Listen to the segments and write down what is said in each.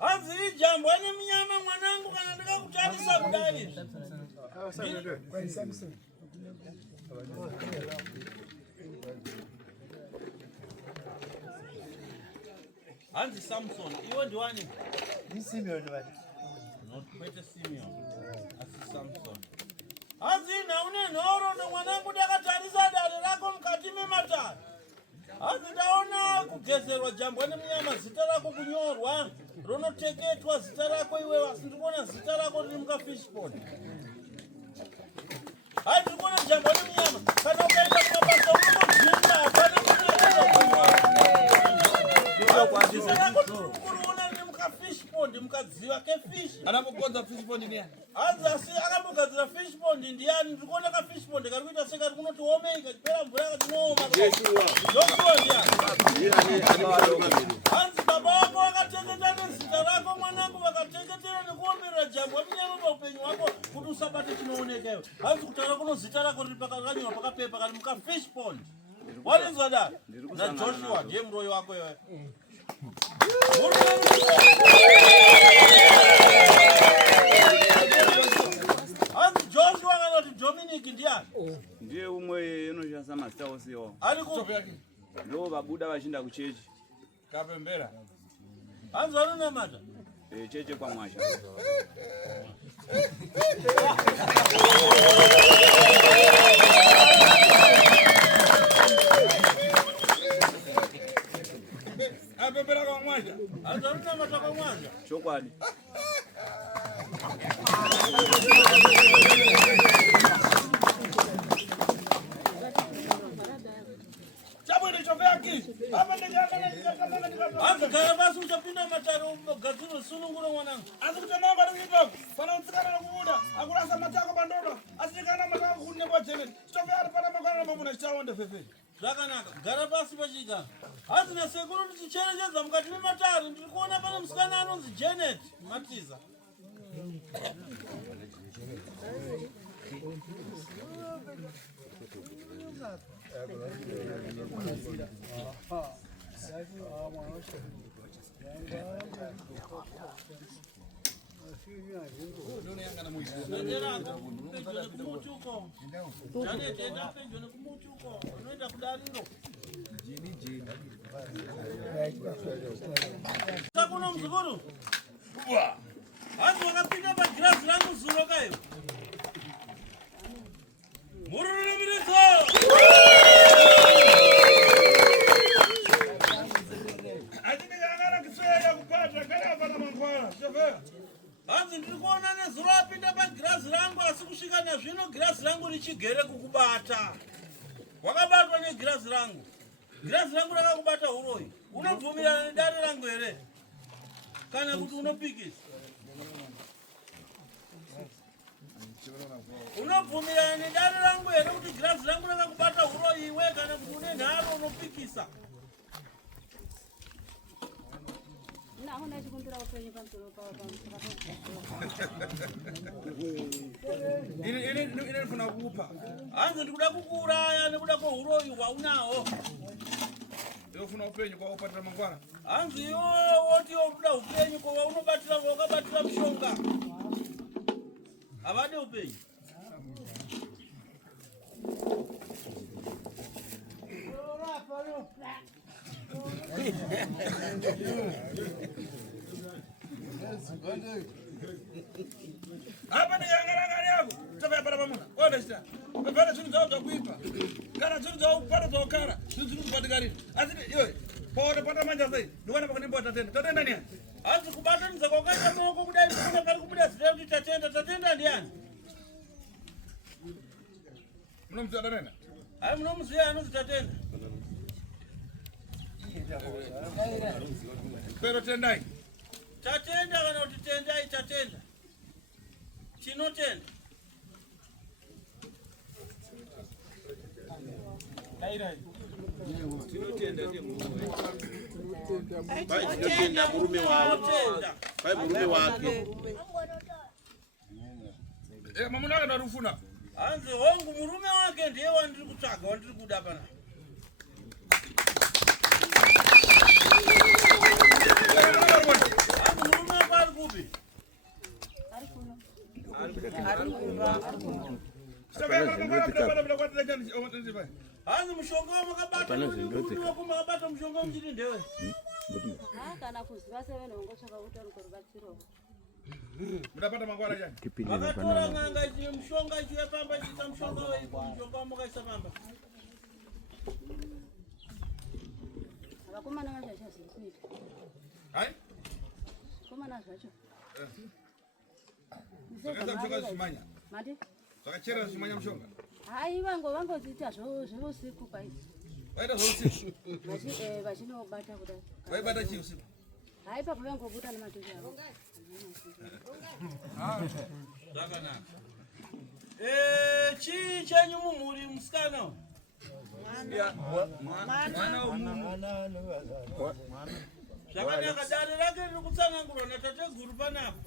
Hanzi jambo ni mnyama mwanangu kanataka kutarisa kudai. Hanzi Samson, iwe ndiwani? Ni Simeon wani. Not kwete Simeon. Asi Samson. Hanzi na une noro ndo mwanangu takatarisa dare lako mkatime matari. Hanzi taona kugezerwa jambo ni mnyama zita lako kunyorwa. Rono teketwa zita lako iwe wasindikona zita lako limka fish pond. Hai ndikona jambo ni mnyama. Kana ukaenda kwa basa uko jinda hapana fish pond mkadziwa ke fish anapokonza fish pond ni yani anza si akambogadzira fish pond ndiani ndikona ka fish pond kari kuita seka kunoti omega pera mvura katinoma Yeshua anzi baba wako akatengetera zita rako mwanangu vakatengetera nekuomerera jambo mnyama paupenyu wako kuti usabate chinooneka iwe anzi kutaura kuno zita rako riri pakanyora pakapepa kari muka fish pond walinzwa dai na Joshua ndiye muroyi wako iwe Joshua kanoti Dominic ndiani? Ndiye umwe inoshasa mazita osiwo. Aliko ndo vabuda vashinda kuchechi. Kapembera. Anzana namata. Cheche kwa mwasha. Apembera kwa mwasha. Anzana namata kwa mwasha. Chokwadi. Kaya basi utapinda mataro gaziro sununguro mwanangu. Azikutamanga ruipo. Pana utsikana kubuda. Akulasa matako bandodo. Asikana matako kunebo chene. Stofya pana makana mamuna chawonde fefe. Zvakanaka. Gara basi pachika. Hazina sekuru ticherechedza mukati mematari ndirikuona pane musikana anonzi Janet Matiza. Janet enda pedyo nekumutuko. Unoenda kudariro. Sakuno mzukuru. Hanzi wakapinda pagirazi rangu zuro kayo. Mururu mirizo! Hanzi ndirikuona nezuro apinda pagirazi rangu asi kusvika nazvino girazi rangu richigere kukubata. Wakabatwa negirazi rangu. Girazi rangu rakakubata huroi. Unobvumirana nedare rangu here? Kana kuti unopikisa? Unobvumirana nedare rangu here kuti girazi rangu rakakubata huroi iwe kana kuti une nharo unopikisa? Ine nifuna kukupa. Hanzi ndikuda kukuuraya nekuda kwehuroi hwaunaho. Yofuna upenyu kwa upatira mangwana. Hanzi iwo woti wokuda upenyu kwa waunobatira wakabatira mushonga. Havade upenyu. Hapa ni yangarangari yako. Tafaya para pamuna. Kwenda shita. Pepana chini zao za kuipa. Kana chini zao kupata za okara. Chini kupata gari. Asiti yoy. Pora pata manja zai. Nduwana pakanimbwa tatenda. Tatenda ni yani? Hanzi kubata nzakokata moko kudai kuna kari kubuda zile kuti tatenda ndiani? Mnomzia tatenda? Hai mnomzia anozi tatenda. Pero tendai. Tatenda kana kuti tendai tatenda. Chinotenda. Dairai. Chinotenda ndiye murume. Chinotenda murume wake. Pai murume wake. Mamuna kana rufuna. Hanzi wangu murume wake ndiye wandiri kutsvaga wandiri kuda pana. Hanzi murume tende pai. Hanzi mushonga makabata uyu kumakabata mushonga mchiti ndewe. Kana kuziva sevenongo chakakuta rubatsiro. Mudapata mangwara jani? Vakatora ng'anga ichi mushonga ichi yapamba ichiita mushonga mushonga mukaisa pamba. Vakomana vacho zvikuita. Hai? Vakomana zvacho. Sakaza mshonga zimanya. Mati? Sakachera zimanya mshonga. Hai vangoziita zvousiku paizvi. Vaita zvousiku. Vachinobata kudai. Vaibata chii usiku? Hai papo vangobuda nematochi avo. Zvakanaka. Chii chenyu mumhuri musikana? Mwana. Zvakanaka, dare rake riri kutsanangurwa natateguru panapa.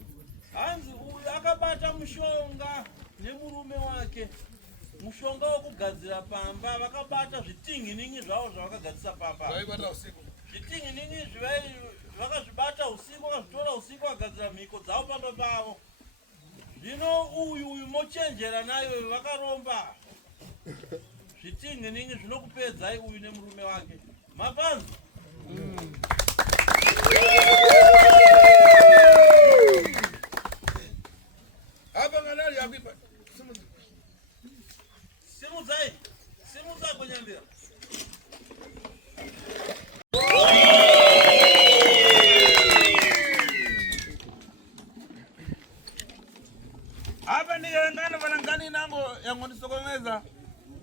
Hanzi uyu akabata mushonga nemurume wake. Mushonga wokugadzira pamba, vakabata zvitinhiningi zvavo zvavakagadzisa pamba. Vaibata usiku. Zvitinhiningi izvi vakazvibata usiku, vakazvitora usiku, vakagadzira mhiko dzavo pamba pavo. Zvino uyu mochenjera nayo vakaromba. Zvitinhiningi zvinokupedzai uyu nemurume wake. Mapanzi. Apa nganali yakuipa. Simudza kunyambira. Apa ndingana vanangani nango yangondisokomeza.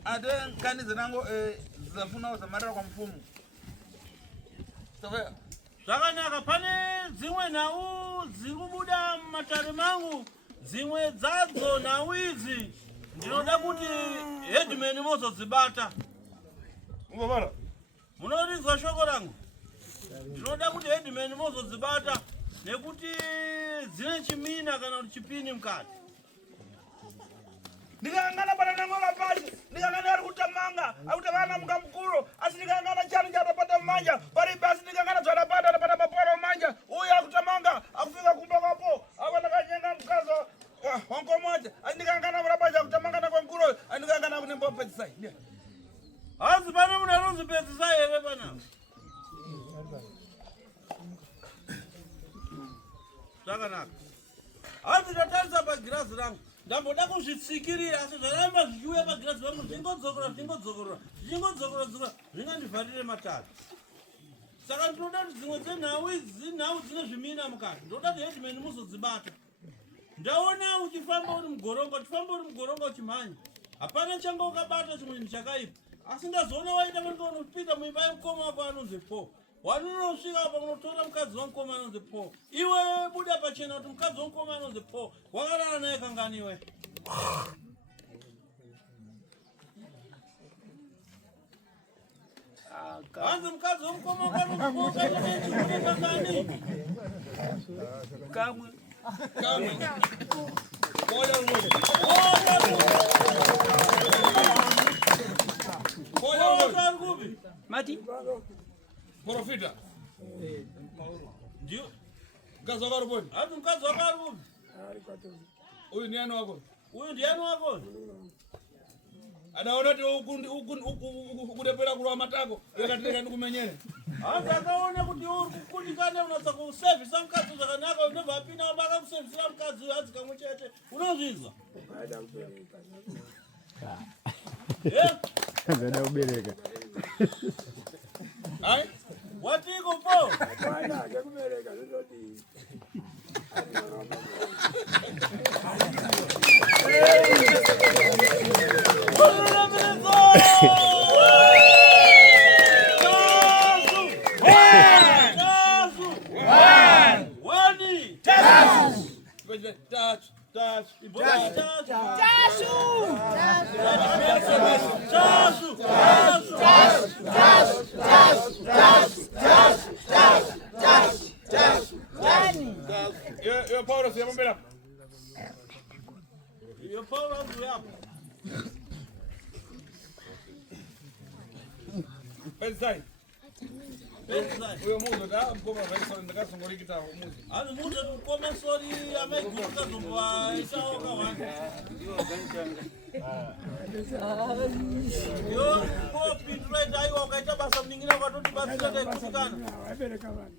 Ade ngani zinango zafuna uzamarira kwa mfumu. Sawa. Zvakanaka, pane dzimwe nhau dziri kubuda mumatare mangu, dzimwe dzadzo nhau idzi ndinoda kuti headman mozodzibata. Ngobara. Munorizwa shoko rangu? Ndinoda kuti headman mozodzibata nekuti dzine chimina kana kuti chipini mukati. Ndikangana bana nango lapasi, ndikangana ari kutamanga, akutamanga mukamukuru, asi ndikangana chani chatapata manja, pari basi ndikangana dzarapata apata maporo manja, uya akutamanga, akufika kumba kwapo, apa ndakanyenga mkazo honko moja, asi ndikangana murapasi akutamanga na kwa mkuru, ndikangana kunembo petsai. Hanzi pane munaronzi pedzisai here panapa. Zvakanaka. Hanzi ndatarisa pagirazi rangu. Ndamboda kuzvitsikirira asi zvaramba zvichiuya pagirazi rangu zvichingodzokora zvingandivharire matatu. Saka ndinoda kuti dzimwe dzenhau idzi nhau dzine zvimina mukati. Ndoda kuti headman muzodzibata. Ndaona uchifamba uri mugorongo uchimhanya. Hapana changa ukabata chimwe chakaipa. Asi ndazoona waita mandonopinda muimba yemukoma wako anonzi Po. Wanonosvika apa unotora mukadzi wamukoma anonzi Po. Iwe buda pachena kuti mukadzi wamukoma anonzi Po. Wakarara naye kangani iwe? Hanzi mukadzi wamukoma wako anonzi Po kainechiune kangani? Kamwe. Moja mmoja. Mati? Profita. Ndio. Mkazi wako ruponi? Hanzi mkazi wako arikupi? Huyu ni ano wako? Huyu ndiye ano wako? Adaona ti ukudepera kulwa matako, yakatireka ndikumenyere. Hanzi akaona kuti uri kukundikana unatsa kusevhisa mukadzi zvakanaka unobva apinda wabaka kusevhisira mukadzi hanzi kamwe chete. Unozvizwa? Zada kubereka. Hai? Watiko Po? Hapana, hajakubereka lolote. Yo Paulo se llama. Yo Paulo se llama. Pensai. Huyo Mungu mukoma vaisora ndakazongorikita muzi. Ani muzi mukoma sori amaiguruka zomba isawo kawanda. Yo ko Peter aiwa ukaita basa mningina ukatoti basi yote kusikana. Wabereka vanhu.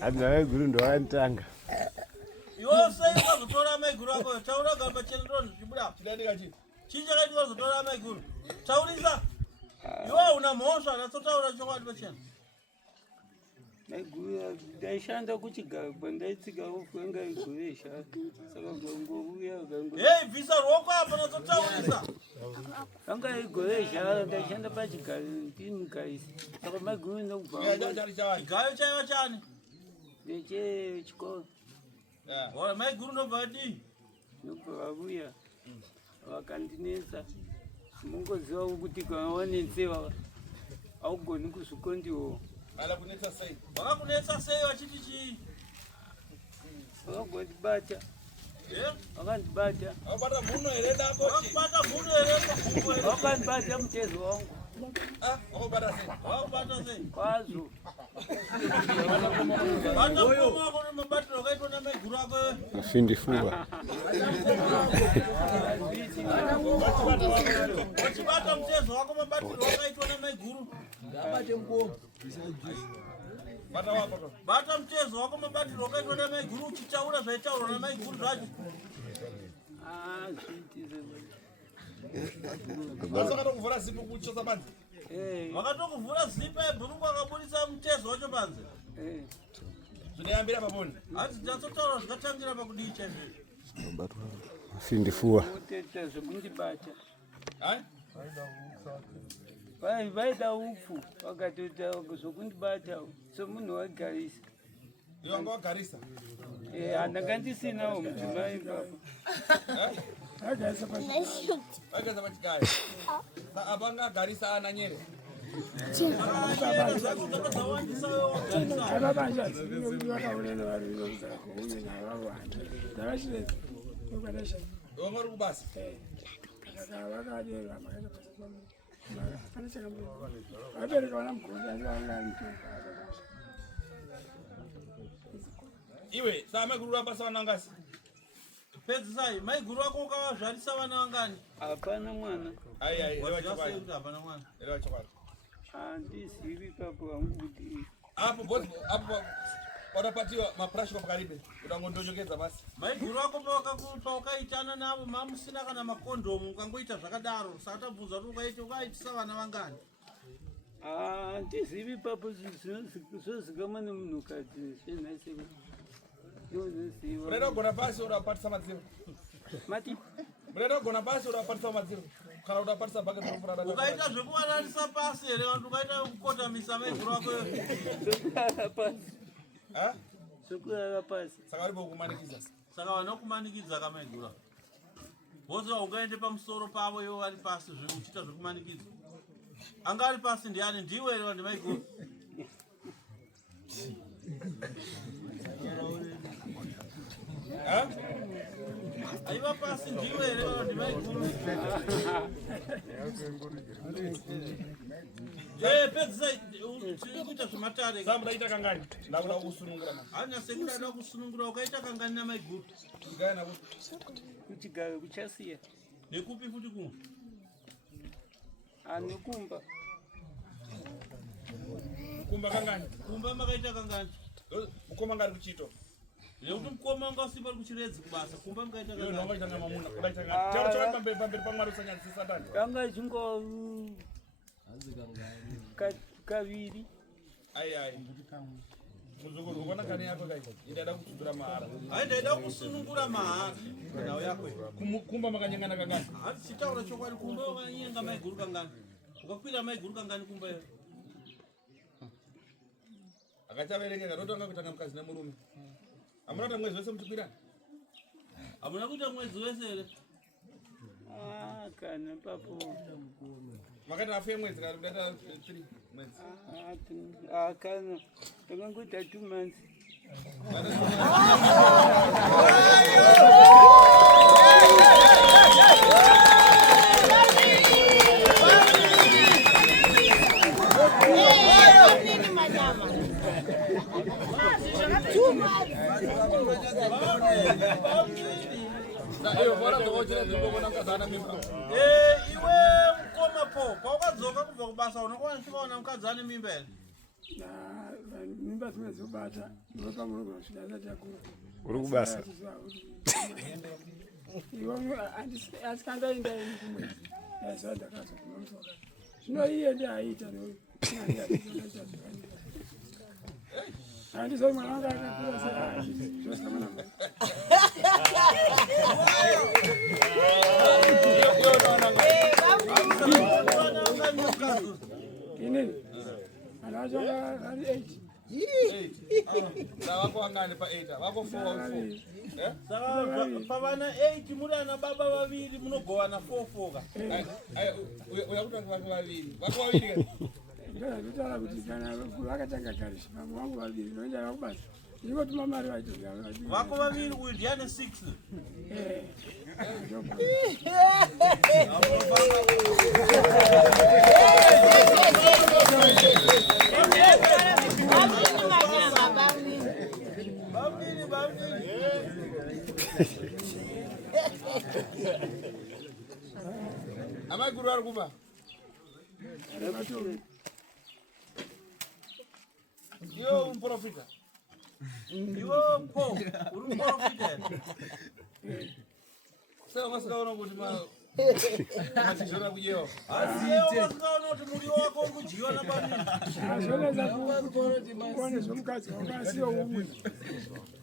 Abna guru ndo antanga. Yose ukazotora amaiguru ako taura gamba chendron chibuda. Chidadika chii. Chinja kaiti ukazotora amaiguru. Taurisa. Yo una mhosva natsotaura chokwadi pachena. Maiguru ndaishanda kuchigagwa ndaitsika ofwenga iguresha saka gongovuya gango Hey visa roko apa natsotaurisa. anga iguresha ndaishanda pachigari ndini guys saka maiguru ndokubva Chari chawani. Gayo chaiwa chani. ndeche chikoro Wala maiguru ndobva di. ndokubva vavuya vakandinetsa mungoziva kuti kana wanetsewa augoni kuzvikondiwo Ala kunetsa sei. Wakakunetsa sei wachiti chii? vakangondibata vakandibata Awabata muno here dako chi. Wakubata mhuno here pagumbo here. vakandibata mutezo wangu Ah, wakubata sei. Wakubata sei. kwazo Bata mkoma wako mabatiro wakaitwa na maiguru ako. Findi fuwa. Wachibata mtezo wako mabatiro wakaitwa na maiguru. Bata wako to. Bata mtezo wako mabatiro wakaitwa na maiguru uchichaura zvaitaurwa na maiguru zvacho. zviitize Basa katokuvhura zipo kuchosa banzi. Wakatokuvhura zipa yebhuruku akabudisa mtezo wacho panze. Zvinoyambira paboni. Hati ndatotaura zvikatangira pakudii chaizvo. Findi fuwa. oteta zvekundibata Hai? vaida upfu vakatota zvokundibata somunhu wagarisa Iwe wanga wagarisa. ndakandisinawo mudzimai ipapo Agaisa pa. Vakaisa pachigaya. Apa anga agarisa ana nyere. Ababanja vakaonena vari vinokudzaka kuunyanya vawanda. Ndavachireza. Ukadasha. Iwe ungori kubasa. Saka vakadeva makaita basa kwamuri. Pane chakamboita. Vabereka vana mugodi asi vanga mutoka. Iwe samaiguru rambasa vanangasi. Pedzisai maiguru ako ukavazvarisa vana vangani? hapana mwana Ai ai, Wazviwa reva sei chokwadi. kuti hapana mwana? Reva chokwadi. handizivi ipapo hangu kuti Apo boss apo watapatiwa mapurashika pakaribe. Utangondonyokedza basi. Maiguru ako paukaitana navo mamusina kana makondomu ukangoita zvakadaro satabvunza kuti ukaitisa vana vangani? handizivi ipapo zvozikamwa nemunhukadzi zvenhasi yoziva Mureda kugona pasi urapatisa madziro. mati Mureda kugona pasi urapatisa madziro. Kana urapatisa bhaketi rofurada. Ukaita zvekuvararisa pasi here vantu ukaita kukotamisa maiguru ako sokurara pasi Ha? sokurara pasi Saka uripo kumanikidza. saka vanokumanikidza kamaiguru ako. Vose ungaende pamusoro pavo ivo vari pasi uchita zvekumanikidza. Anga ari pasi ndiani? Ndiwe here vanhu maiguru? Ha? Aiva pasi ndiwe here vanhu maiguru? Pedzisai kuita zvematare. Zamu daita kangani. Ndakuda kusunungura mama. Hanya sekudada kusunungura ukaita kangani namaiguru. Gaya nakuti. kuchigaro kuchasiya Nekupi futi kumwe? nekumba Kumba kangani. Kumba makaita kangani? Mukoma ngari kuchito. Nekuti mukoma wanga usipa kuchiredzi kubasa. Kumba makaita Iwe kangani? ndonga itanga mamuna. Udaita ngani. Charo chakati pamberi pamwari usanyadzisa ndani. kanga zvingo kaviri Ai ai. Muzukuru unaona kani yako kai. Ndaida kutsudura mahara. Hai ndaida kusunungura mahara. Ndau yako. Kumba makanyangana kangani. Hati chitaura chokwadi kumba wakanyenga maiguru kangani? Ukakwira maiguru kangani kumba iyo? Akachaverengeka ndotanga kutanga mukadzi nemurume. Amuna mwezi wese mutikwirana. Hamuna kuita mwedzi wese here? kana papo Makati afe mwezi kana kudaita 3 mwezi. kana takangoita 2 months Iwe mkoma po, kwakadzoka kubva kubasa unokwanisikaona mukadzi ane mimba here? Mimba dzimwedzobata ndopamunogona kusvika asati yakura. Uri kubasa? Asi kangaenda ini kumwedzi yaisava ndakazoguma musoka. Zvino iye ndiaiita handizoi mwana wanga akakura zvosina mwana mwana. Inini ana acho ari 8. Wako wangani pa 8? Wako 4 Saka pavana 8 muri ana baba vaviri munogovana 4 ka. Uyakuti wako vaviri. Wako vaviri ka? Ndakataura kuti kana vakatanga kare shimambo wangu vaviri noenda vakubasa ndingotuma mari vaitoga Vako vaviri uyu ndiane 6. Amai guru ari kuba? Yo unprofita. Iwo po, uri muprofita. Sasa masikaona kuti matizvona kujewa. Asiyewo wasikaona kuti muriwo wako uri kudyiwa nabanini. azvoneza kuone zvomukadzi wanga asiyo umwe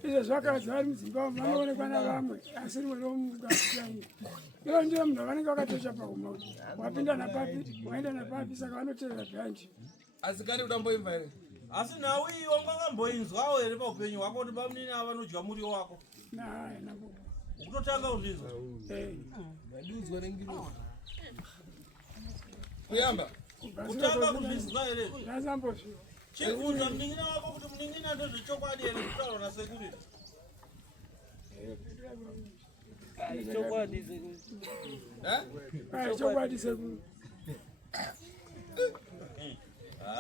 izvo zvakadzi vari mudzimba vanoonekwa navamwe asi rimwe romukadzi kanyi ivo ndivo munhu vanenge vakatosha pauma kuti wapinda napapi waenda napapi saka vanoteerera bhanji. Asi kari udamboimba here? Asi nhau iyi wanga kamboinzwawo here paupenyu hwako kuti bamunini ava vanodya muriwo wako? Nahaya nako Kutotanga kuzvinzwa. Kuyamba? Kutanga kuzvinzwa here? ndasambozviwa Chibvunza munin'ina wako kuti munin'ina ndozvechokwadi here kutaurwa nasekuriti? Chokwadi sekuru. chokwadi sekuru.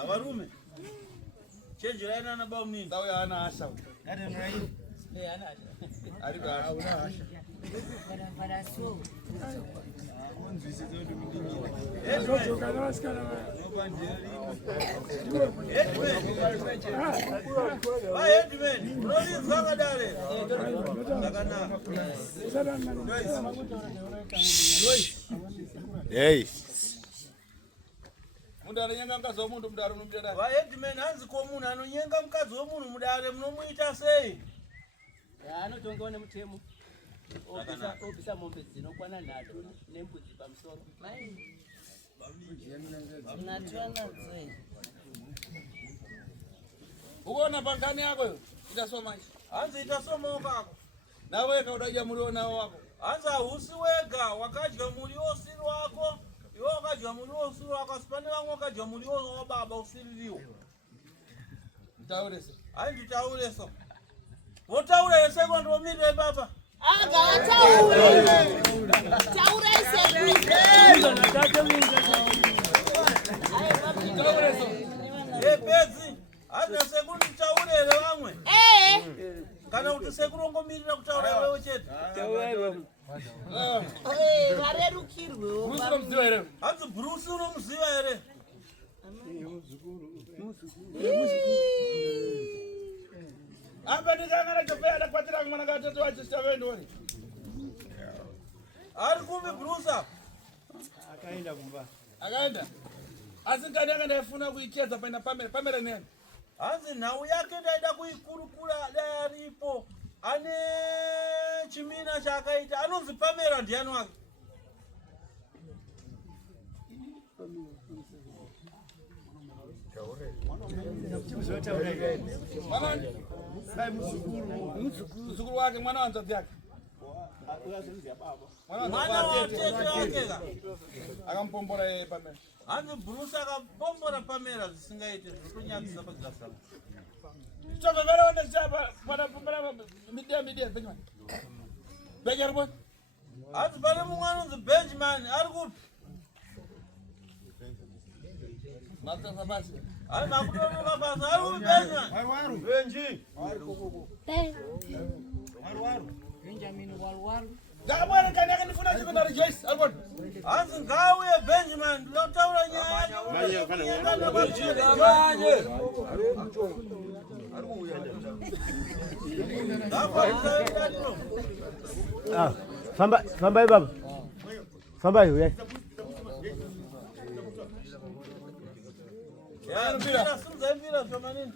Varume, chenjerai nana bamunini. Sauya hana asha. Ari ba una asha. Zvodzoka navasikana vaya Vahedimeni, munorinzwa kadare. Zvakanaka. Hey, Mundu anonyenga mukadzi womundu mudare unomuita dare. Vahedimeni hanzi ko munhu anonyenga mukadzi womunhu mudare munomuita sei? Anotongewa nemutemo obvisa mombe dzinokwana 3 nembudzi pamusoro. Ukaona pangani yako yo itasoma ichi. Hanzi itasomawo kako. Nawe weka udadya muriwo nawo wako. Hanzi hausi wega wakadya muriwo usiri wako, iwe wakadya muriwo usiri wako, asi pane vamwe wakadya muriwo wababa usiririwo. Mtaure se. Hanzi taure so. Votaura yese kondomirire baba. Pedzi, hanzi sekuru taurere vamwe. Kana kuti sekuru ongomirira kutaura wewe chete. Varerukirwe. Bruce unomuziva here? Hanzi Bruce unomuziva here? Apa ndikangana chopea adakwatira mwana katatu wacho chavendori. Ari kumbe Bruce apa? Akaenda kumba. Akaenda. Asi ngani akandafuna kuicheza paina pamera nene. Hanzi nhau yake ndaida kuikurukura daripo. Ane chimina chakaita anonzi Pamela ndiani wake? Mzukuru wake mwana wa nzazi yake. Mwana wa tete wake ka? Akampombora yeye Pamela. Hanzi Bruce akapombora Pamela zvisingaite zvotonyadzisa padzasa. Chova vera onda chapa para midia Benjamin. Benjamin. Hanzi pane mumwe anonzi Benjamin ari kupi? Mata sabasi. Ai makutono kabasa aru Benjamin. Waru. Benji. Waru. Benjamin waru. Dabona kana nifuna secondary Joyce albon. Anzi ngawe Benjamin lotaura nyanya. Manye kana Sampai baba. Sampai ya. Ya, mpira sasa mpira kama nini?